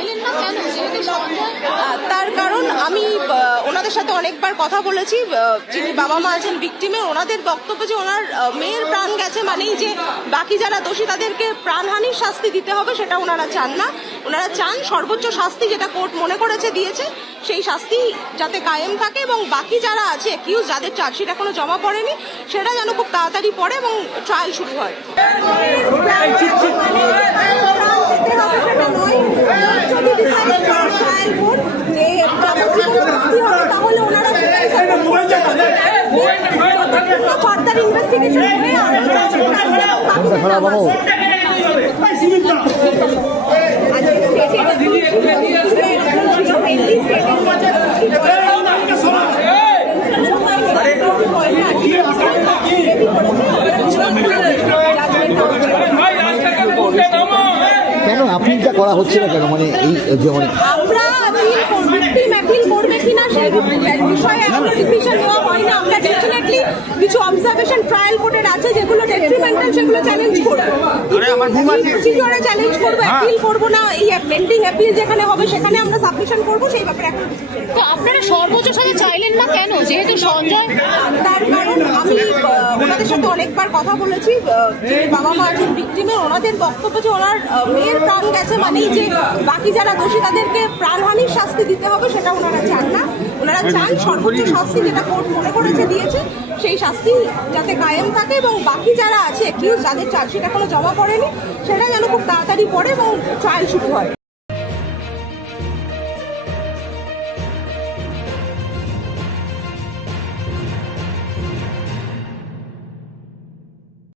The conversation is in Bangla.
চাইলেন না কেন? তার কারণ আমি ওনাদের সাথে অনেকবার কথা বলেছি। যিনি বাবা মা আছেন ভিকটিমে ওনাদের বক্তব্য যে ওনার মেয়ের প্রাণ গেছে মানেই যে বাকি যারা দোষী তাদেরকে প্রাণহানির শাস্তি দিতে হবে সেটা ওনারা চান না। ওনারা চান সর্বোচ্চ শাস্তি যেটা কোর্ট মনে করেছে দিয়েছে সেই শাস্তি যাতে কায়েম থাকে এবং বাকি যারা আছে অ্যাকিউজ যাদের চার্জশিট এখনও জমা পড়েনি সেটা যেন খুব তাড়াতাড়ি পড়ে এবং ট্রায়াল শুরু হয়। ফার্দার ইনভেস্টিগেশন করে আরও যা বাকি খারাপ বাবু কেন? আপনি যা করা হচ্ছে না কেন? মানে এই যে মানে আমরা appeal করব টিম অ্যাপিল করবে কিনা সেই বিষয়ে এখনও ডিসিশন নেওয়া হয়নি। আমরা ডেফিনেটলি কিছু অবজারভেশন ট্রায়াল কোর্টের আছে যেগুলো ডেট্রিমেন্টাল সেগুলো চ্যালেঞ্জ করব। প্রসিডিওরে চ্যালেঞ্জ করব অ্যাপিল করব না এই পেন্ডিং অ্যাপিল যেখানে হবে সেখানে আমরা সাবমিশন করব সেই ব্যাপারে ডিসিশন তো আপনারা সর্বোচ্চ সাথে চাইলেন না কেন? যেহেতু সঞ্জয় তার কারণ আমি ওনাদের সাথে অনেকবার কথা বলেছি যিনি বাবা মা আছেন ভিক্টিমের ওনাদের বক্তব্য যে ওনার মেয়ের প্রাণ গেছে মানেই যে বাকি যারা দোষী তাদেরকে প্রাণহানির শাস্তি দিতে হবে সেটা ওনারা চান না। চান সর্বোচ্চ শাস্তি যেটা কোর্ট মনে করেছে দিয়েছে সেই শাস্তি যাতে কায়েম থাকে এবং বাকি যারা আছে কেউ যাদের চার্জশিট এখনও জমা করেনি সেটা যেন খুব তাড়াতাড়ি পড়ে এবং ট্রায়াল শুরু হয়।